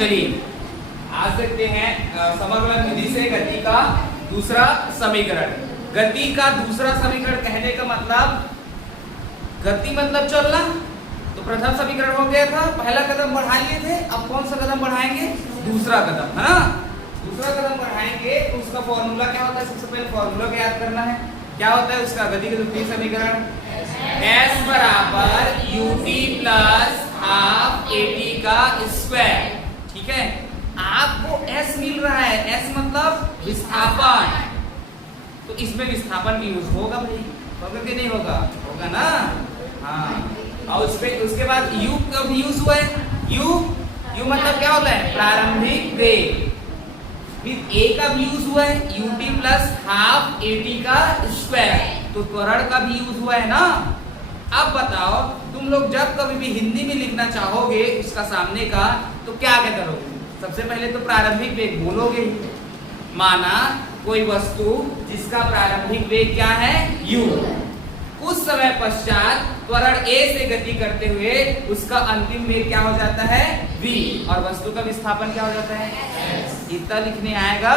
चलिए आज देखते हैं समाकलन विधि से गति का दूसरा समीकरण। गति का दूसरा समीकरण कहने का मतलब, गति मतलब चलना। तो प्रथम समीकरण हो गया था, पहला कदम बढ़ा लिए थे, अब कौन सा कदम बढ़ाएंगे? दूसरा कदम, है ना। दूसरा कदम बढ़ाएंगे तो उसका फॉर्मूला क्या होता है? सबसे पहले फॉर्मूला याद करना है। क्या होता है उसका? गति का द्वितीय समीकरण S बराबर ut प्लस हाफ at का स्क्वायर। ठीक है, आपको S मिल रहा है, S मतलब विस्थापन, तो इसमें विस्थापन की यूज होगा भाई, होगा कि नहीं होगा? होगा ना। हाँ, और उसके बाद U कब यूज हुआ है? U मतलब क्या होता है? प्रारंभिक वेग। फिर A का भी यूज हुआ है, ut प्लस हाफ at का स्क्वायर, तो त्वरण का भी यूज हुआ है ना। अब बताओ, तुम लोग जब कभी भी हिंदी में लिखना चाहोगे उसका सामने का, तो क्या क्या करोगे? सबसे पहले तो प्रारंभिक वेग बोलोगे। माना कोई वस्तु जिसका प्रारंभिक वेग क्या है? u। कुछ समय पश्चात त्वरण a से गति करते हुए उसका अंतिम वेग क्या हो जाता है? v, और वस्तु का विस्थापन क्या हो जाता है? s। इतना लिखने आएगा?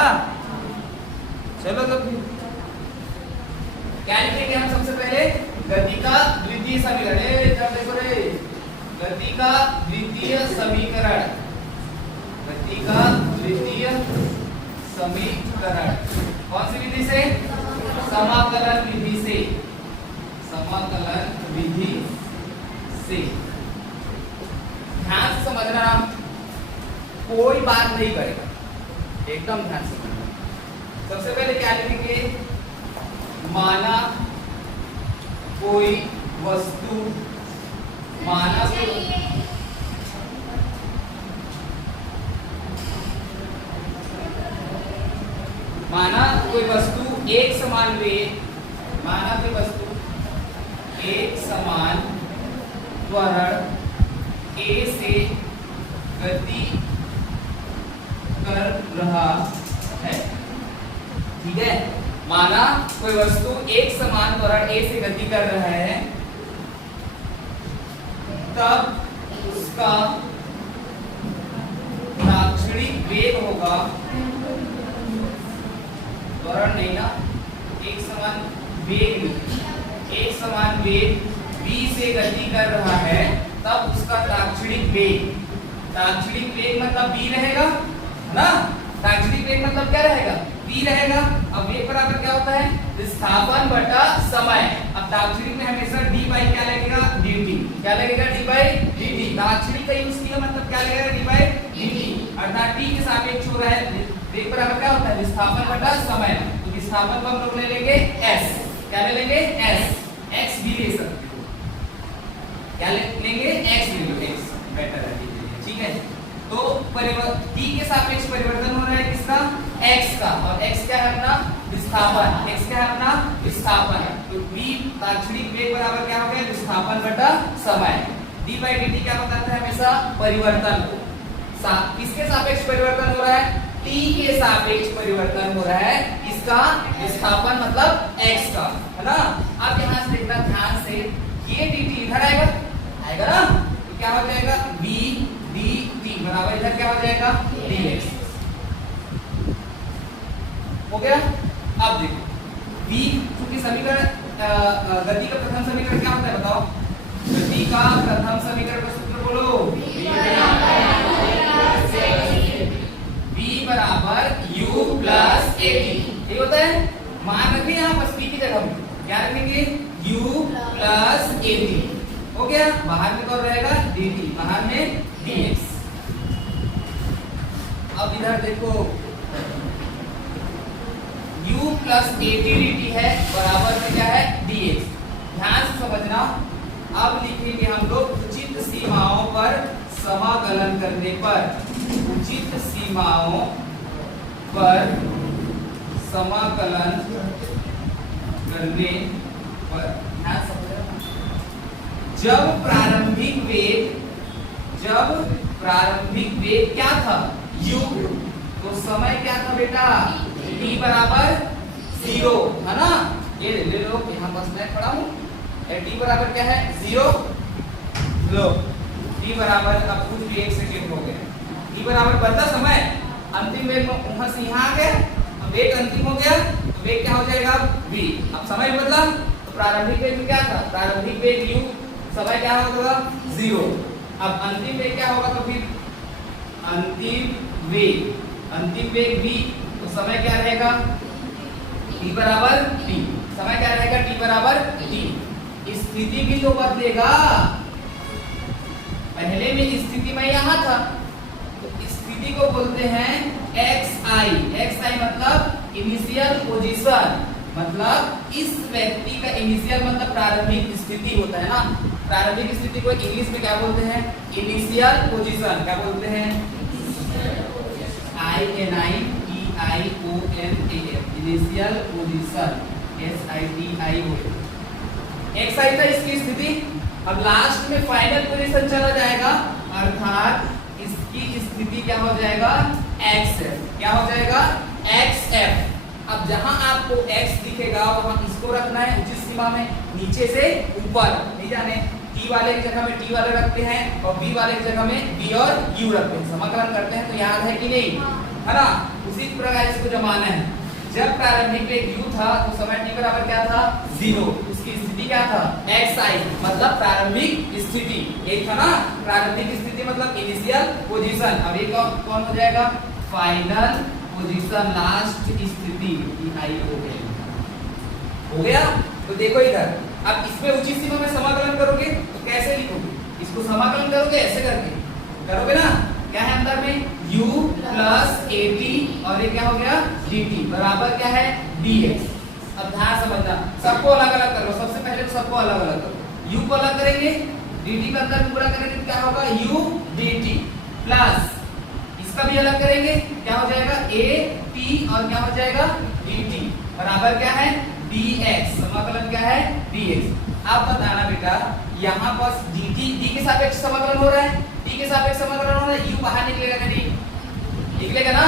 चलो तो फिर क्या लिखेंगे हम? सबसे पहले गति का द्वितीय समीकरण, जब देखो रे, गति का द्वितीय समीकरण, गति का द्वितीय समीकरण कौन सी विधि से? समाकलन विधि से। समाकलन विधि से ध्यान से समझना, कोई बात नहीं करेगा, एकदम ध्यान से समझना। सबसे पहले क्या लिखेंगे? माना कोई वस्तु, माना कोई वस्तु एक समान वेग, माना कोई वस्तु एक समान त्वरण a से गति कर रहा है। ठीक है, माना कोई वस्तु एक समान त्वरण a से गति कर रहा है, तब उसका लाक्षणिक वेग होगा, त्वरण नहीं ना, एक समान वेग, एक समान वेग v से गति कर रहा है, तब उसका लाक्षणिक वेग, लाक्षणिक वेग मतलब v रहेगा, है ना। लाक्षणिक वेग मतलब क्या रहेगा? v रहेगा। अब वेग बराबर क्या होता है? विस्थापन बटा समय। अब लाक्षणिक में हमेशा d बाई क्या लगेगा? dt। क्या लगेगा? d by dt। लाक्षणिक का यूज किया मतलब क्या लगेगा? d बाई dt, अर्थात t के सापेक्ष हो रहा है। वेग बराबर क्या होता है? विस्थापन बटा समय। तो विस्थापन को हम लोग ले लेंगे s। क्या ले लेंगे? s। x भी ले सकते हो, क्या लेंगे? x ले लो, x बेटर है। ठीक है, तो t के सापेक्ष परिवर्तन हो रहा है किसका? x का, और x क्या है अपना? विस्थापन। x क्या है अपना? विस्थापन। तो v लाक्षणिक वेग बराबर क्या हो गया? विस्थापन बटा समय। d बाई dt क्या बताता है? हमेशा परिवर्तन को। किसके सापेक्ष परिवर्तन हो रहा है? t के सापेक्ष परिवर्तन हो रहा है, इसका विस्थापन मतलब x का, है ना। अब यहां से देखना ध्यान से, ये dt इधर आएगा, आएगा ना, तो क्या हो जाएगा? v dt बराबर इधर क्या हो जाएगा? dx। हो गया। अब देखो v, क्योंकि समीकरण गति का प्रथम समीकरण क्या होता है बताओ? गति का प्रथम समीकरण का सूत्र बोलो। v बराबर u प्लस at, ये होता है। मान रखेंगे यहाँ पर v की जगह क्या रखेंगे? u plus at। हो गया। बाहर में कौन रहेगा? dt, बाहर में dx। अब इधर देखो, u प्लस at dt है, बराबर में क्या है? dx। ध्यान से समझना। अब लिखेंगे हम लोग उचित सीमाओं पर समाकलन करने पर, उचित सीमाओं पर समाकलन करने पर, ध्यान समझना। जब प्रारंभिक वेग क्या था? u, तो समय क्या था बेटा? t बराबर 0, है ना। ये ले लो, यहाँ बस मैं पढ़ा हूँ। t बराबर क्या है? 0। लो t बराबर, अब कुछ भी 1 सेकेंड हो गया, t t बराबर बदला समय, अंतिम वेग में वहां से यहाँ आ गया, अब वेग अंतिम हो गया तो वेग क्या हो जाएगा v। अब समय बदला तो प्रारंभिक वेग में क्या था, प्रारंभिक वेग u, समय क्या होगा 0। अब अंतिम वेग क्या होगा, तो फिर अंतिम वेग v, तो समय क्या रहेगा t बराबर t, समय क्या रहेगा t बराबर t। स्थिति भी तो बदलेगा, पहले में स्थिति में यहाँ था तो स्थिति को बोलते हैं xi मतलब इनिशियल पोजीशन, मतलब इस व्यक्ति का इनिशियल मतलब प्रारंभिक स्थिति होता है ना, प्रारंभिक स्थिति को इंग्लिश में क्या बोलते हैं, इनिशियल पोजीशन। क्या बोलते हैं, इनिशियल पोजीशन, xi था इसकी स्थिति। अब लास्ट में फाइनल पोजीशन चला जाएगा, अर्थात इसकी स्थिति क्या हो जाएगा xf, क्या हो जाएगा xf। अब जहां आपको x दिखेगा वहां इसको रखना है उचित सीमा में, नीचे से ऊपर नहीं जाने। t वाले की जगह में t वाले रखते हैं और b वाले की जगह में b और u रखते हैं, समाकलन करते हैं तो याद है कि नहीं, है ना। उसी प्रकार इसको जमाना है, जब प्रारंभिक वेग u था तो समय t बराबर क्या था 0, उसकी स्थिति क्या था xi मतलब प्रारंभिक स्थिति, एक था ना प्रारंभिक स्थिति मतलब इनिशियल पोजीशन। अब ये कौन हो जाएगा, फाइनल पोजीशन, लास्ट स्थिति ei हो गया। तो देखो इधर, अब इसमें उचित सीमा में समाकलन करोगे तो कैसे लिखोगे, इसको समाकलन करोगे ऐसे करके करोगे ना, क्या है अंदर में u प्लस at और ये क्या हो गया dt बराबर क्या है dx। अब ध्यान समझना, सबको अलग अलग करो, सबसे पहले तो सबको अलग अलग करो, u को अलग करेंगे, dt का अंदर पूरा करेंगे तो क्या होगा u dt प्लस इसका भी अलग करेंगे, क्या हो जाएगा at और क्या हो जाएगा dt बराबर क्या है dx, समाकलन क्या है dx। आप बताना बेटा यहाँ पर dt d के सापेक्ष समाकलन हो रहा है, t के सापेक्ष समाकलन हो रहा है, u बाहर निकलेगा क्या, निकलेगा ना,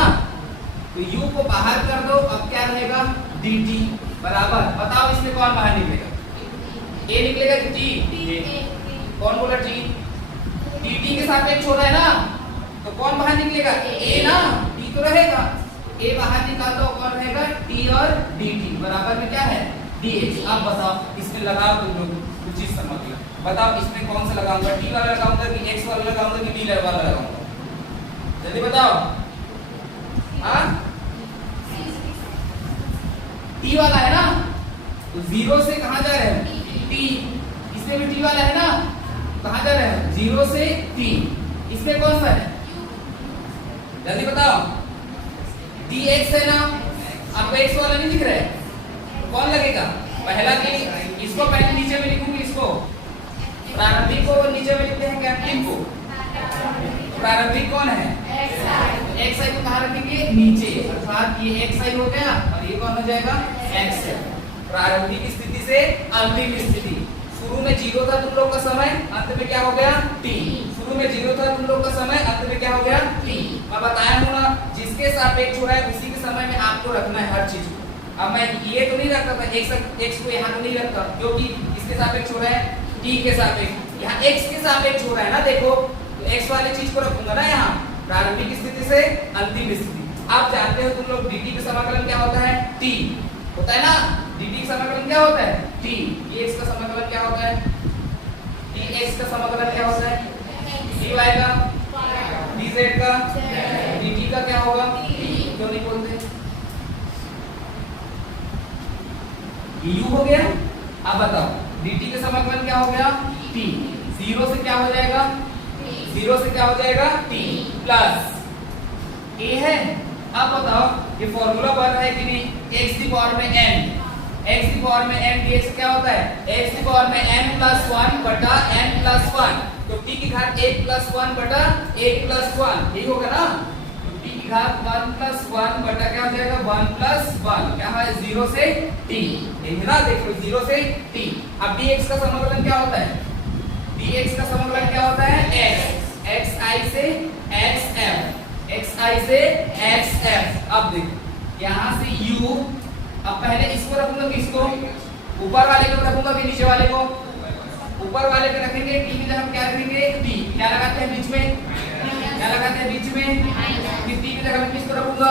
तो u को बाहर कर दो, अब क्या रहेगा dt बराबर, बताओ इसमें कौन बाहर निकलेगा, a निकलेगा कि t, कौन बोला t, dt के सापेक्ष हो रहा है ना, तो कौन बाहर निकलेगा a ना, t तो रहेगा, a बाहर निकाल दो, कौन रहेगा t और dt बराबर में क्या है dx। अब बताओ इसमें लगाओ तुम लोग कुछ चीज समझ लो, बताओ इसमें कौन सा लगाऊंगा, t वाला लगाऊंगा कि x वाला लगाऊंगा कि b वाला लगाऊंगा, जल्दी बताओ। हाँ t वाला है ना, तो 0 से कहां जा रहे हैं t, इसमें भी t वाला है ना, कहां जा रहे हैं 0 से t, इसमें कौन सा है जल्दी बताओ, dx है ना, आपको x वाला नहीं दिख रहा है, कौन लगेगा पहला कि इसको पहले नीचे में लिखूंगी, इसको प्रारंभिक को नीचे में लिखते हैं क्या, इनको प्रारंभिक कौन है xi को कहां रखेंगे नीचे, अर्थात ये xi हो गया और ये कौन हो जाएगा xf। प्रारंभिक स्थिति से अंतिम स्थिति, शुरू में 0 था तुम लोग का समय, अंत में क्या हो गया t, शुरू में 0 था तुम लोग का समय, अंत में क्या हो गया t। मैं बताया हूं ना, जिसके सापेक्ष हो रहा है उसी के समय में आपको रखना है हर चीज को। अब मैं ये तो नहीं रखता था x को यहाँ तो नहीं रखता, क्योंकि इसके सापेक्ष हो रहा है t के सापेक्ष, यहाँ x के सापेक्ष हो रहा है ना, देखो तो x वाली चीज को रखूंगा ना यहाँ, प्रारंभिक स्थिति से अंतिम स्थिति। आप जानते हो तुम लोग dt का समाकलन क्या होता है t होता है ना, dt का समाकलन क्या होता है t, dx का समाकलन क्या होता है, dx का समाकलन क्या होता है dy का, dz का, dt का क्या होगा, क्यों नहीं बोलते u हो गया। अब बताओ dt का समाकलन क्या हो गया t, 0 से क्या हो जाएगा, 0 से क्या हो जाएगा t प्लस a है। अब बताओ ये फॉर्मूला बन रहा है कि नहीं, x की पावर में n, x की पावर में n dx क्या होता है x की पावर में n प्लस 1 बटा n प्लस 1, तो t की घात 1 प्लस 1 बटा 1 प्लस 1, यही होगा ना, तो t की घात 1 प्लस 1 बटा क्या हो जाएगा 1 प्लस 1, क्या है 0 से t, यही ना, देखो 0 से t। अब dx का समाकलन क्या होता है, dx का समाकलन क्या होता है x, xi से xf, xi से xf। अब देखो यहाँ से u, अब पहले इसको रखूंगा कि इसको, ऊपर वाले को रखूंगा कि नीचे वाले को, ऊपर वाले पे रखेंगे t की जगह क्या रखेंगे t, क्या लगाते हैं बीच में, क्या क्या लगाते हैं बीच में, टी की जगह में किसको रखूंगा,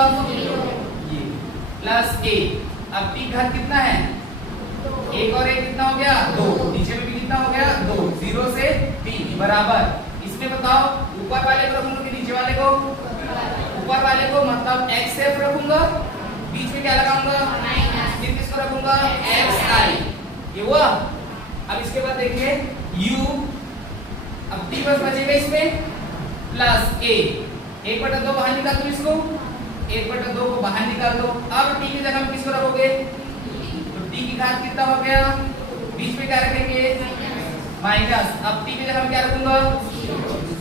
ये प्लस ए। अब टी घात कितना है, एक और एक कितना हो गया, 2, नीचे में भी कितना हो गया, 2, 0 से t बराबर। इसमें बताओ ऊपर वाले को रखूंगा कि नीचे वाले को, ऊपर वाले को मतलब x f रखूंगा, बीच में क्या लगाऊंगा, माइनस, किसको रखूंगा, xi। ये हुआ। अब इसके बाद देखिए u, अब t बस बचेगा इसमें प्लस a, 1/2 बाहर निकाल दो इसको, 1/2 को बाहर निकाल दो। अब t की जगह में किसको रखोगे, तो t की घात कितना हो गया, बीच में क्या रखेंगे, माइनस। अब t की जगह में क्या रखूंगा,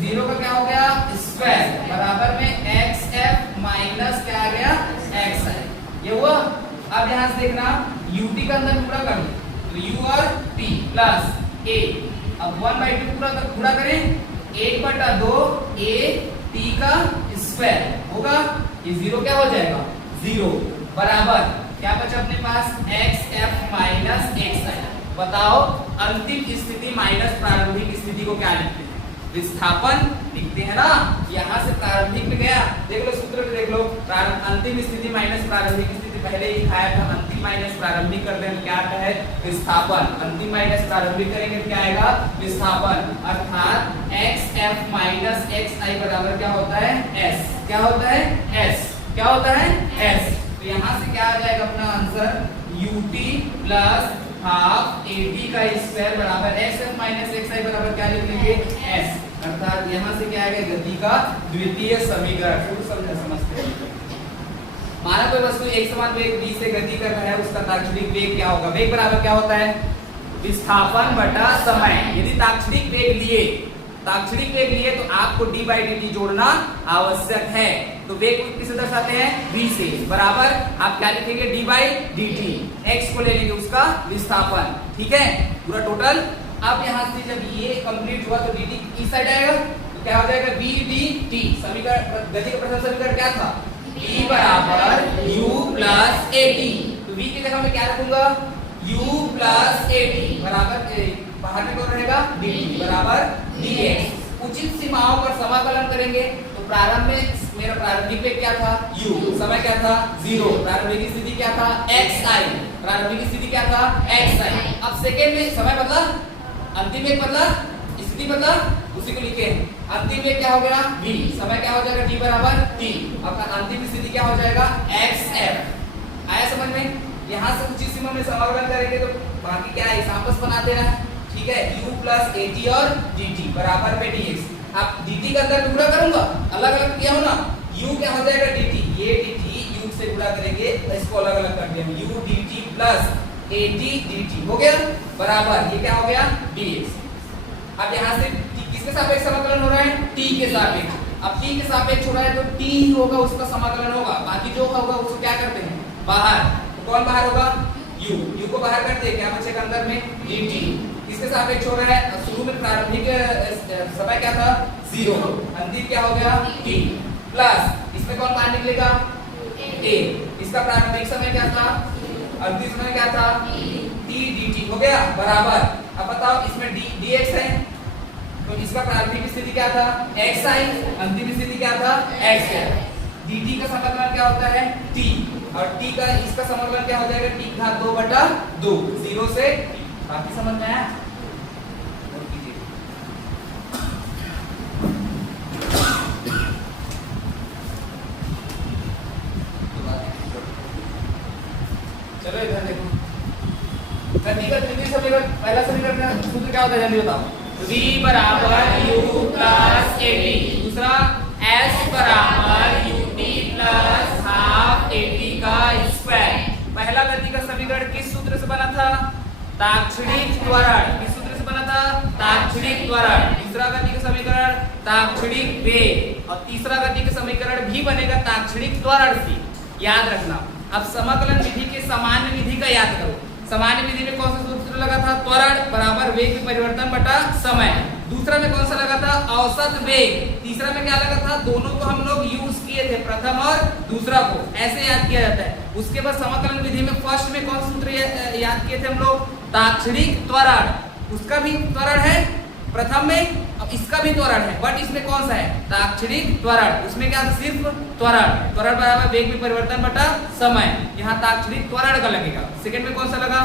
0 का क्या हो गया, स्क्वायर बराबर में xf माइनस क्या आ गया, xi। ये हुआ। अब यहां से देखना ut का अंदर पूरा कर दो, तो u और t प्लस a। अब 1/2 पूरा गुणा करें, 1/2 a t का स्क्वायर होगा, ये 0 क्या हो जाएगा, 0 बराबर क्या बचा अपने पास, xf माइनस xi। बताओ अंतिम स्थिति माइनस प्रारंभिक स्थिति को क्या लिखते हैं, विस्थापन लिखते हैं ना। यहाँ से प्रारंभिक में गया, देख लो सूत्र में देख लो, अंतिम स्थिति माइनस प्रारंभिक स्थिति पहले ही खाया था, अंतिम माइनस प्रारंभिक कर दें क्या है, विस्थापन। अंतिम माइनस प्रारंभिक करेंगे क्या आएगा, विस्थापन। अर्थात xf माइनस xi बराबर क्या होता है, s। क्या होता है, s। क्या होता है, s। तो यहाँ से क्या आ जाएगा अपना answer, ut plus half at का स्क्वायर बराबर xf माइनस xi बराबर क्या लिख लेंगे, s। अर्थात यहाँ से क्या आएगा, गति का द्वितीय समीकरण। शुरू समझते हैं। माना कोई वस्तु एक समान वेग v से गति कर रहा है, उसका ताक्षणिक वेग क्या होगा, वेग बराबर क्या होता है, विस्थापन बटा समय। यदि ताक्षणिक वेग लिए तो आपको d/dt जोड़ना आवश्यक है। तो वेग को किससे दर्शाते हैं, v से, बराबर आप क्या लिखेंगे, d/dt, x को ले लेंगे उसका विस्थापन, ठीक है, पूरा टोटल। अब यहाँ से जब ये कंप्लीट हुआ तो dt इस साइड आएगा, तो क्या हो जाएगा, v dt। समीकरण, गति का प्रथम समीकरण क्या था, v बराबर u प्लस at। तो v की जगह में क्या रखूंगा, u प्लस at बराबर बाहर में कौन रहेगा, dt बराबर dx। उचित सीमाओं पर समाकलन करेंगे तो प्रारंभ में मेरा प्रारंभिक वेग क्या था, u, समय क्या था, 0, प्रारंभिक स्थिति क्या था, xi, प्रारंभिक स्थिति क्या था, xi। अब सेकेंड में समय बदला, अंतिम वेग बदला, स्थिति बदला, उसी को लिखे हैं। अंतिम वेग क्या हो गया, v, समय क्या हो जाएगा, t बराबर t। अब अंतिम स्थिति क्या हो जाएगा, xf। आया समझ में। यहाँ से उचित सीमा में समाकलन करेंगे तो बाकी क्या है, आपस बनाते हैं, ठीक है, u प्लस at और dt बराबर में dx। अब dt का अंदर गुणा करूंगा, अलग अलग किया हो ना, u क्या हो जाएगा, dt, ये dt u से गुणा करेंगे तो इसको अलग अलग कर दिया, u dt plus at dt हो गया बराबर, ये क्या हो गया, dx। अब यहाँ से किसके सापेक्ष समाकलन हो रहा है, t के सापेक्ष। अब t के सापेक्ष हो रहा है तो t ही होगा उसका समाकलन होगा, बाकी जो होगा उसको क्या करते हैं, बाहर। तो कौन बाहर होगा, u को बाहर करते हैं, क्या बचेगा अंदर में, dt। किसके सापेक्ष हो रहा है, शुरू में प्रारंभिक समय क्या था, 0, अंतिम क्या हो गया, t प्लस इसमें कौन बाहर निकलेगा, a। इसका प्रारंभिक समय क्या था, अंतिम समय क्या था, t dt हो गया बराबर। अब बताओ इसमें dx है तो इसका प्रारंभिक स्थिति क्या था, xi, अंतिम स्थिति क्या था, xf। dt का समाकलन क्या होता है, t, और t का इसका समाकलन क्या हो जाएगा, t घात 2/2, 0 से t। बाकी समझ में आया। चलो इधर देखो, गति का द्वितीय समीकरण, पहला समीकरण का सूत्र क्या होता है जल्दी बताओ, v बराबर u प्लस at, दूसरा s बराबर ut प्लस हाफ at का स्क्वायर। पहला गति का समीकरण किस सूत्र से बना था, ताक्षणिक त्वरण। किस सूत्र से बना था, ताक्षणिक त्वरण। दूसरा गति का समीकरण ताक्षणिक वेग, और तीसरा गति का समीकरण भी बनेगा ताक्षणिक त्वरण से, याद रखना। अब समाकलन विधि के सामान्य विधि का याद करो। सामान्य विधि में कौन सा सूत्र लगा था, त्वरण बराबर वेग में परिवर्तन बटा समय। दूसरा में कौन सा लगा था, औसत वेग। तीसरा में क्या लगा था, दोनों को हम लोग यूज किए थे, प्रथम और दूसरा को, ऐसे याद किया जाता है। उसके बाद समाकलन विधि में फर्स्ट में कौन सा सूत्र याद किए थे हम लोग, ताक्षणिक त्वरण। उसका भी त्वरण है, प्रथम में अब इसका भी त्वरण है, बट इसमें कौन सा है, ताक्षणिक त्वरण। उसमें क्या था, सिर्फ त्वरण। त्वरण बराबर वेग में परिवर्तन बटा समय। यहाँ ताक्षणिक त्वरण का लगेगा। सेकंड में कौन सा लगा,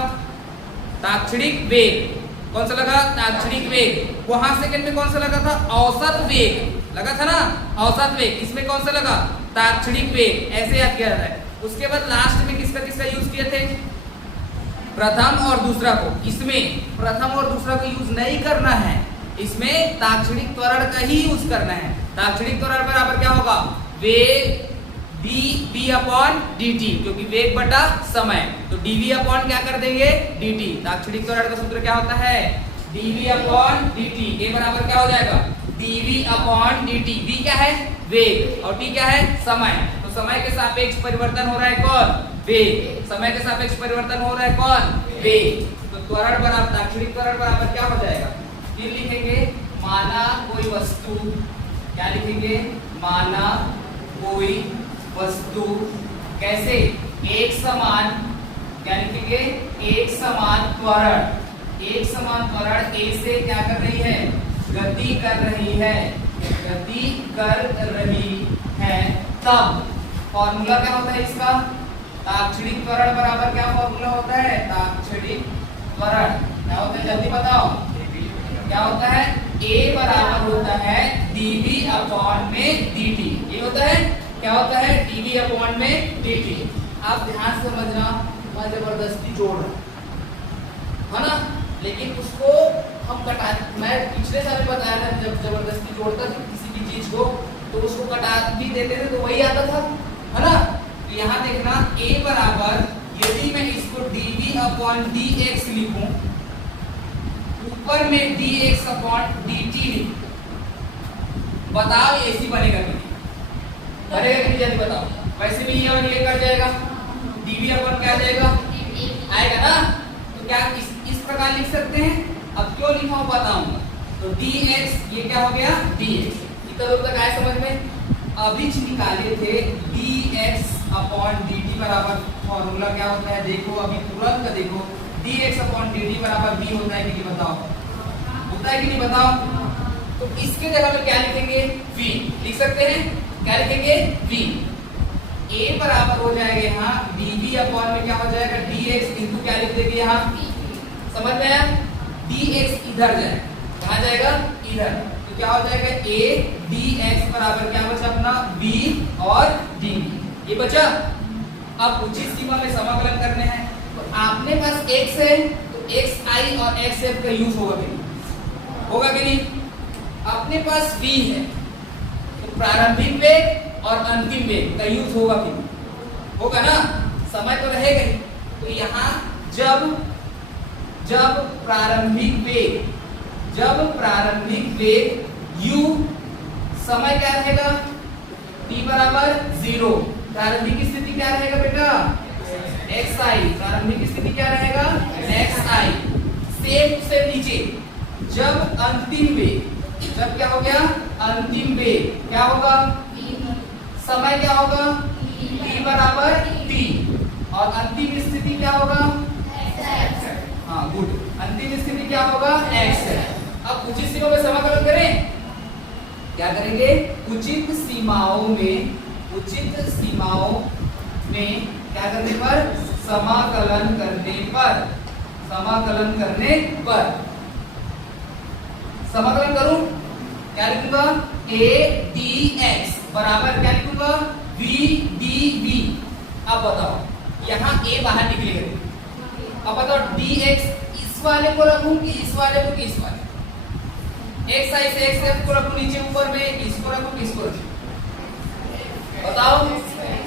ताक्षणिक वेग। कौन सा लगा, ताक्षणिक वेग। वहां सेकंड में कौन सा लगा था, औसत वेग लगा था ना, औसत वेग। इसमें कौन सा लगा, ताक्षणिक वेग। ऐसे याद किया जाता है। उसके बाद लास्ट में किसका किसका यूज किए थे, प्रथम और दूसरा को। इसमें प्रथम और दूसरा को यूज नहीं करना है, इसमें ताक्षणिक त्वरण का ही यूज करना है। ताक्षणिक त्वरण बराबर क्या होगा, वेग dv अपॉन dt, क्योंकि वेग बटा समय, तो dv अपॉन क्या कर देंगे, dt। ताक्षणिक त्वरण का सूत्र क्या होता है, dv अपॉन dt। ये बराबर क्या हो जाएगा, dv अपॉन dt। v क्या है, वेग, और t क्या है, समय। तो समय के सापेक्ष परिवर्तन हो रहा है कौन, वेग। समय के सापेक्ष परिवर्तन हो रहा है कौन, वेग। तो त्वरण बराबर, ताक्षणिक त्वरण बराबर क्या हो जाएगा, फिर लिखेंगे माना कोई वस्तु, क्या लिखेंगे, माना कोई वस्तु, कैसे, एक समान, क्या लिखेंगे, एक समान त्वरण। एक समान त्वरण ए से क्या कर रही है, गति कर रही है, गति कर रही है। तब फॉर्मूला क्या होता है इसका, ताक्षणिक त्वरण बराबर क्या फॉर्मूला होता है, ताक्षणिक त्वरण क्या होता है, जल्दी बताओ, क्या होता है, a बराबर होता है dv अपॉन में dt। ये होता है, क्या होता है, dv अपॉन में dt। आप ध्यान से समझना, मैं जबरदस्ती जोड़ रहा है ना, लेकिन उसको हम कटा, मैं पिछले साल बताया था, जब जबरदस्ती जोड़ता था किसी भी चीज को तो उसको कटा भी देते थे तो वही आता था, है ना। तो यहाँ देखना a बराबर, यदि मैं इसको dv अपॉन dx लिखूं, ऊपर में dx अपॉन dt लिखूं, बताओ ऐसी बनेगा कि नहीं, बनेगा कि नहीं, जल्दी बताओ। वैसे भी ये और ये कर जाएगा, dv अपॉन क्या आ जाएगा, आएगा ना। तो क्या इस प्रकार लिख सकते हैं, अब क्यों लिखा हूं बताऊंगा। तो dx ये क्या हो गया, dx। इतना दूर तक आए समझ में। अभी निकाले थे dx अपॉन dt बराबर, फॉर्मूला क्या होता है देखो, अभी तुरंत देखो, dx अपॉन dt बराबर v होता है कि नहीं बताओ, होता है कि नहीं बताओ। तो इसके जगह पे क्या लिखेंगे, v लिख सकते हैं, क्या लिखेंगे, v। a बराबर हो जाएगा यहाँ dv अपॉन में क्या हो जाएगा, dx इनटू क्या लिख देंगे यहाँ, समझ में आया, dx इधर जाए, कहाँ जाएगा, इधर। तो क्या हो जाएगा, a dx बराबर क्या बचा अपना, v और dv, ये बचा। अब उचित सीमा में समाकलन करने हैं, तो आपने पास x है तो xi और xf का यूज होगा कि नहीं, होगा कि नहीं। अपने पास v है तो प्रारंभिक वेग और अंतिम वेग का यूज होगा कि नहीं, होगा ना, समय तो रहेगा ही। तो यहाँ जब प्रारंभिक वेग u, समय क्या रहेगा, t बराबर 0, प्रारंभिक स्थिति क्या रहेगा बेटा, xi, प्रारंभिक स्थिति क्या रहेगा, xi। सेम से नीचे जब अंतिम वेग, जब क्या हो गया, अंतिम वेग क्या होगा, समय क्या होगा, t बराबर t, और अंतिम स्थिति क्या होगा, हाँ गुड, अंतिम स्थिति क्या होगा, x है। अब उचित सीमा में समाकलन करें, क्या करेंगे, उचित सीमाओं में क्या करने पर, समाकलन करने पर समाकलन करूं, क्या लिखूंगा, a dx बराबर क्या लिखूंगा, v dv। अब बताओ यहाँ a बाहर निकलेगा, अब बताओ dx इस वाले को रखूं कि इस वाले को, कि इस वाले, xi से xf को रखूं नीचे ऊपर में, इसको रखूं कि इसको रखूं, बताओ,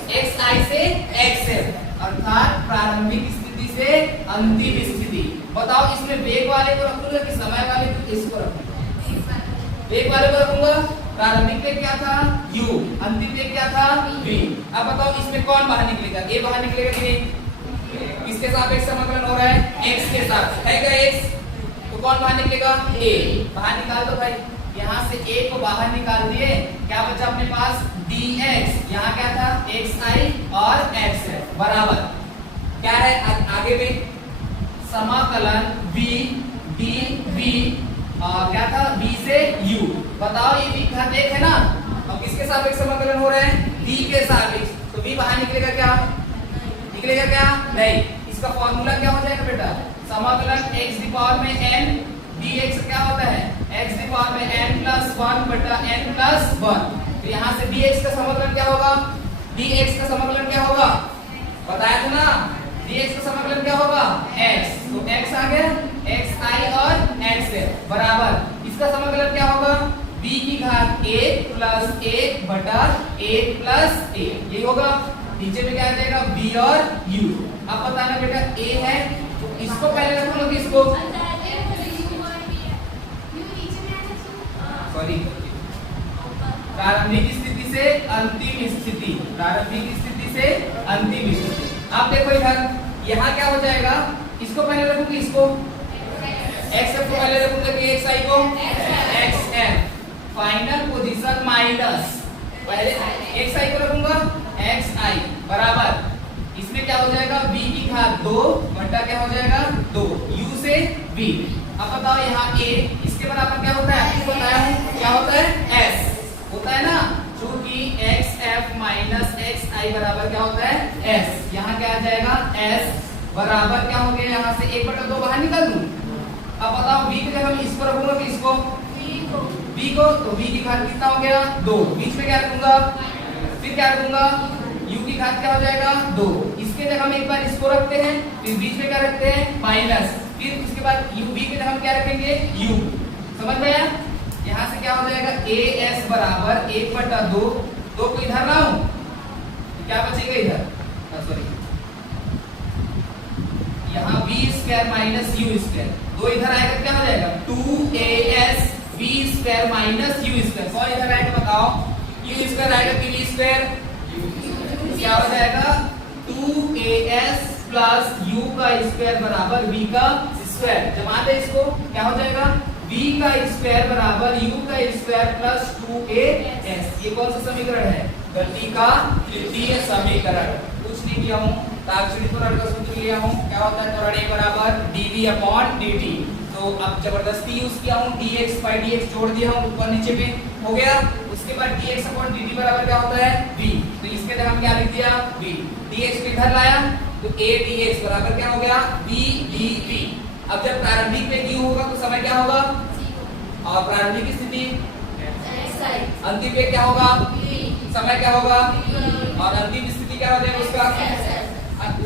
xi से xf अर्थात प्रारंभिक स्थिति से अंतिम स्थिति। बताओ इसमें वेग वाले को रखूंगा कि समय वाले को, इसको रखूंगा, वेग वाले को रखूंगा। प्रारंभिक वेग क्या था, u, अंतिम वेग क्या था, v। अब बताओ इसमें कौन बाहर निकलेगा, a बाहर निकलेगा कि नहीं, किसके साथ x समाकलन हो रहा है, x के साथ, है क्या x, तो कौन बाहर निकलेगा, a बाहर निकाल दो भाई। यहाँ से a को बाहर निकाल दिए, क्या बचा अपने पास, dx, यहाँ क्या था, xi और xf बराबर क्या है, आगे में समाकलन v dv क्या था b से u। बताओ ये v घात 1 है ना, अब किसके सापेक्ष समाकलन हो रहे हैं, v के सापेक्ष, तो v बाहर निकलेगा क्या, निकलेगा क्या नहीं। इसका फॉर्मूला क्या हो जाएगा बेटा, समाकलन x की पावर में n dx क्या होता है, x की पावर में n प्लस 1 बटा n प्लस 1। तो यहाँ से dx का समाकलन क्या होगा, dx का समाकलन क्या होगा, बताया था ना, dx का समाकलन क्या होगा x, तो x आ गया, xi और x है बराबर, इसका समाकलन क्या होगा, b की घात 1 प्लस 1 बटा 1 प्लस 1, यही होगा। नीचे में क्या आ जाएगा b और u। अब बताना बेटा a है तो इसको पहले रखो ना, इसको सॉरी प्रारंभिक स्थिति से अंतिम स्थिति, प्रारंभिक स्थिति से अंतिम स्थिति। आप देखो इधर यहाँ क्या हो जाएगा, इसको पहले रखूंगी, इसको xf को पहले रखूंगा कि xi को xf फाइनल पोजीशन माइनस, पहले xi को रखूंगा xi बराबर, इसमें क्या हो जाएगा b की घात 2 बटा क्या हो जाएगा 2 u से v। अब बताओ यहाँ a, इसके बराबर क्या होता है, आपको बताया हूँ क्या होता है s होता है ना, क्योंकि xf माइनस xi बराबर क्या होता है s। यहाँ क्या आ जाएगा s बराबर क्या हो गया, यहाँ से 1 बटा 2 बाहर निकाल दूं। अब बताओ b के जगह हम इसको रखूंगा कि इसको b को, तो b की घात कितना हो गया 2, बीच में क्या रखूंगा, फिर क्या रखूंगा u की घात क्या हो जाएगा 2, इसके जगह हम एक बार इसको रखते हैं, फिर बीच में क्या रखते हैं माइनस, फिर उसके बाद u b के जगह हम क्या रखेंगे u। समझ में आया, यहाँ से क्या हो जाएगा as बराबर 1 बटा 2, 2 को इधर लाऊं क्या बचेगा इधर, सॉरी यहाँ b square minus u square, 2 इधर आएगा क्या हो जाएगा 2as b square minus u square, और इधर आएगा बताओ u स्क्वायर आएगा कि v स्क्वायर, क्या हो जाएगा 2as प्लस u का स्क्वायर बराबर v का स्क्वायर। जमा दे इसको, क्या हो जाएगा v का स्क्वायर बराबर u का स्क्वायर प्लस 2as। ये कौन सा समीकरण है, गति का तृतीय समीकरण। कुछ नहीं किया हूँ, ताक्षणिक त्वरण का सूत्र लिया हूँ, क्या होता है त्वरण बराबर dv अपॉन dt। तो अब जबरदस्ती यूज किया हूँ, dx by dx जोड़ दिया हूँ ऊपर नीचे में हो गया। उसके बाद dx अपॉन dt बराबर क्या होता है v, तो इसके जगह हम क्या लिख दिया v, dx को इधर लाया तो a dx बराबर क्या हो गया v dv। अब जब प्रारंभिक में q होगा तो समय क्या होगा, और प्रारंभिक स्थिति अंतिम में क्या होगा, समय क्या होगा, और अंतिम स्थिति क्या हो जाएगा उसका,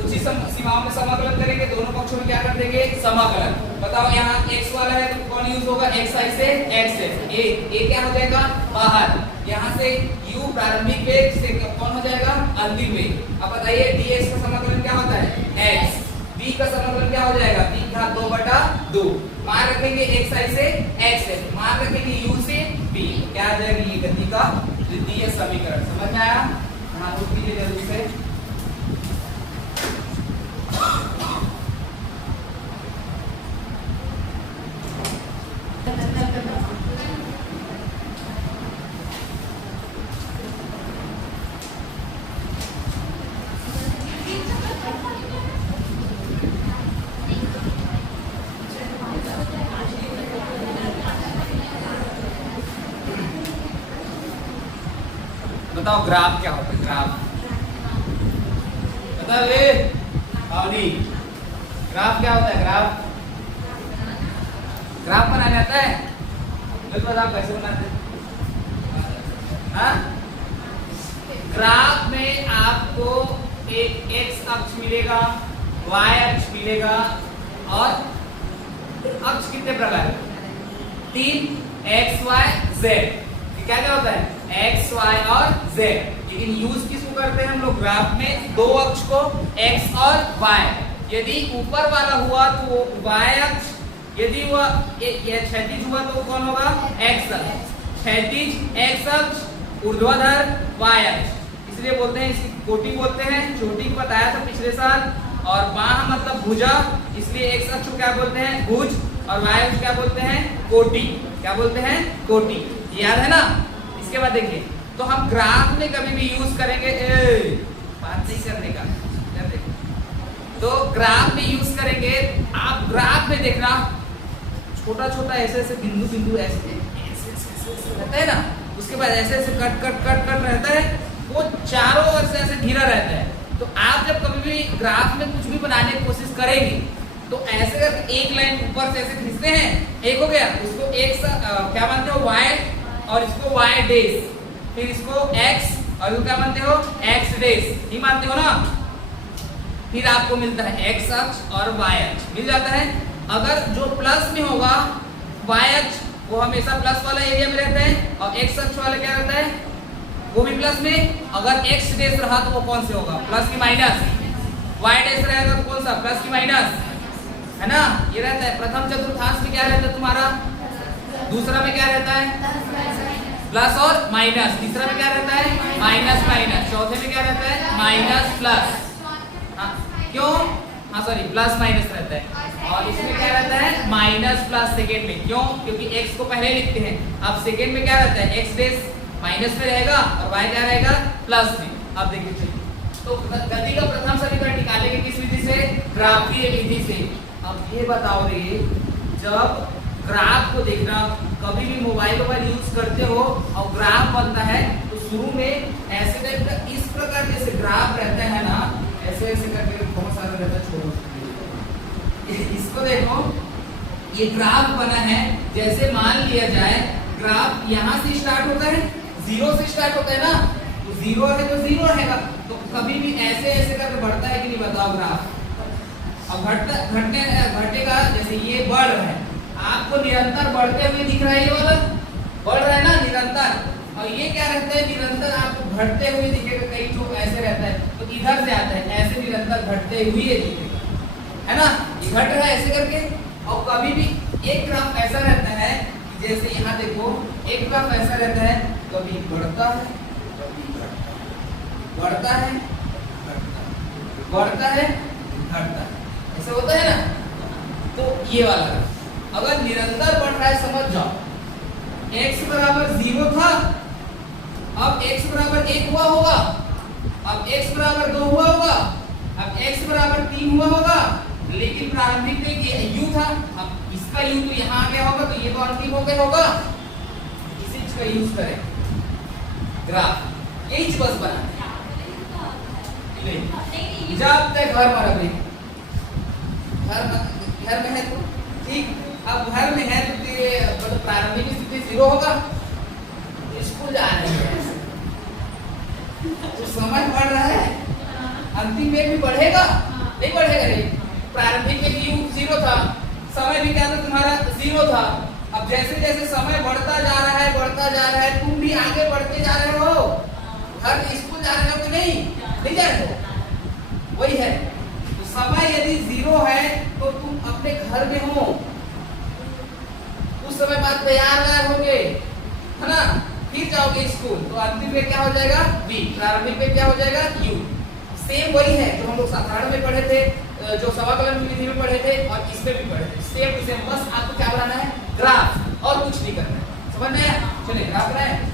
उसी सीमाओं में समाकलन करेंगे, दोनों पक्षों में क्या कर देंगे समाकलन। बताओ यहाँ x वाला है तो कौन यूज होगा xi से xf, a क्या हो जाएगा बाहर, यहाँ से u प्रारंभिक वेग से कौन हो जाएगा अंतिम वेग। अब बताइए dx का समाकलन क्या होता है x, v का समाकलन क्या हो जाएगा v घात 2 बटा 2, मान रखेंगे xi से xf, मान रखेंगे u से v, क्या आ जाएगा ये गति का द्वितीय समीकरण। समझ में आया, हाँ तो कीजिए जल्दी से। बताओ ग्राफ क्या होता है, ग्राफ बताओ रे पावनी, ग्राफ क्या होता है, ग्राफ ग्राफ बनाने आता है, बिल्कुल बताओ कैसे बनाते हैं। हाँ, ग्राफ में आपको एक x अक्ष मिलेगा, y अक्ष मिलेगा, और अक्ष कितने प्रकार के, 3 x y z, क्या क्या होता है x y और z। लेकिन यूज किसको करते हैं हम लोग ग्राफ में, दो अक्ष को x और y। यदि ऊपर वाला हुआ तो वो y अक्ष, यदि वह क्षैतिज हुआ तो कौन होगा x अक्ष, क्षैतिज x अक्ष, ऊर्ध्वाधर y अक्ष। इसलिए बोलते हैं इसकी कोटि बोलते हैं, चोटी को बताया था पिछले साल। और बाह मतलब भुजा, इसलिए x अक्ष को क्या बोलते हैं भुज, और y अक्ष क्या बोलते हैं कोटि, क्या बोलते हैं कोटि, याद है ना। इसके बाद देखिए, तो हम ग्राफ में कभी भी यूज करेंगे, बात नहीं करने का, तो ग्राफ में यूज करेंगे, आप ग्राफ में देखना छोटा छोटा ऐसे ऐसे बिंदु बिंदु ऐसे रहता है ना, उसके बाद ऐसे ऐसे कट कट कट कट रहता है, वो चारों ओर से ऐसे घिरा रहता है। तो आप जब कभी भी ग्राफ में कुछ भी बनाने की कोशिश करेंगे तो ऐसे करके एक लाइन ऊपर से ऐसे खींचते हैं, एक हो गया, उसको एक क्या मानते हो y, और इसको y डेज, फिर इसको x, और इसको क्या मानते हो x डेज, ही मानते हो ना। फिर आपको मिलता है x अक्ष और y अक्ष मिल जाता है। अगर जो प्लस में होगा y अक्ष वो हमेशा प्लस वाला एरिया में रहता है, और x अक्ष वाला क्या रहता है वो भी प्लस में। अगर x डेज रहा तो वो कौन से होगा, प्लस की माइनस, y डेज रहेगा तो कौन सा, प्लस की माइनस, है ना। ये रहता है प्रथम चतुर्थांश में क्या रहता है तुम्हारा, दूसरा में क्या रहता है प्लस और माइनस, तीसरा में क्या रहता है माइनस माइनस, चौथे में क्या रहता है माइनस प्लस, क्यों, हाँ सॉरी प्लस माइनस रहता है, और इसमें क्या रहता है माइनस प्लस सेकेंड में, क्यों, क्योंकि x को पहले लिखते हैं। अब सेकेंड में क्या रहता है x डेज माइनस में रहेगा और y क्या रहेगा प्लस में। अब देखिए तो गति का प्रथम समीकरण निकालेंगे किस विधि से, ग्राफीय विधि से। अब ये बताओ रे, जब ग्राफ को देखना, कभी भी मोबाइल यूज करते हो और ग्राफ बनता है तो शुरू में ऐसे टाइप का इस प्रकार जैसे ग्राफ रहता है ना, ऐसे ऐसे करके बहुत सारा रहता है छोटा। इसको देखो, ये ग्राफ बना है, जैसे मान लिया जाए ग्राफ यहाँ से स्टार्ट होता है, जीरो से स्टार्ट होता है ना, तो जीरो है तो जीरो रहेगा, तो कभी भी ऐसे ऐसे करके बढ़ता है कि नहीं बताओ ग्राफ। अब घटेगा, जैसे ये बढ़ रहा है, आपको निरंतर बढ़ते हुए दिख रहा है, ये वाला बढ़ रहा है ना निरंतर, और ये क्या रहता है निरंतर आपको घटते हुए दिखेगा। कई जो ऐसे रहता है तो इधर से आता है, ऐसे निरंतर घटते हुए दिखेगा, है ना, ये घट रहा है ऐसे करके। और कभी भी एक ग्राफ ऐसा रहता है, जैसे यहाँ देखो एक ग्राफ ऐसा रहता है, कभी बढ़ता है कभी घटता है, बढ़ता है बढ़ता है घटता है, ऐसा होता है ना। तो ये वाला अगर निरंतर बढ़ रहा है, समझ जाओ x बराबर 0 था, अब x बराबर 1 हुआ होगा, अब x बराबर 2 हुआ होगा, अब x बराबर 3 हुआ होगा, लेकिन प्रारंभिक में u था, अब इसका u तो यहाँ आ गया होगा, तो ये तो अंतिम हो गया होगा। इसी चीज का यूज करें ग्राफ, यही चीज बस बना जब तक घर में रहे, घर में है तो ठीक, अब घर में है तो प्रारंभिक स्थिति 0 होगा, स्कूल जा रहे हैं तो समय बढ़ रहा है, अंतिम में भी बढ़ेगा, नहीं बढ़ेगा नहीं। प्रारंभिक में u 0 था, समय भी क्या था तुम्हारा 0 था। अब जैसे जैसे समय बढ़ता जा रहा है बढ़ता जा रहा है, तुम भी आगे बढ़ते जा रहे हो, घर स्कूल जा रहे हो कि नहीं जा रहे हो, वही है। तो समय यदि 0 है तो तुम अपने घर में हो, उस समय बाद तैयार होगे, है ना, फिर जाओगे स्कूल, तो अंतिम में क्या हो जाएगा v, प्रारंभिक में क्या हो जाएगा u। सेम वही है जो हम लोग साधारण में पढ़े थे, जो समाकलन की विधि में पढ़े थे और इसमें भी पढ़े थे, सेम टू सेम। बस आपको क्या बनाना है ग्राफ, और कुछ नहीं करना है, समझ में आया। चलिए ग्राफ बनाए।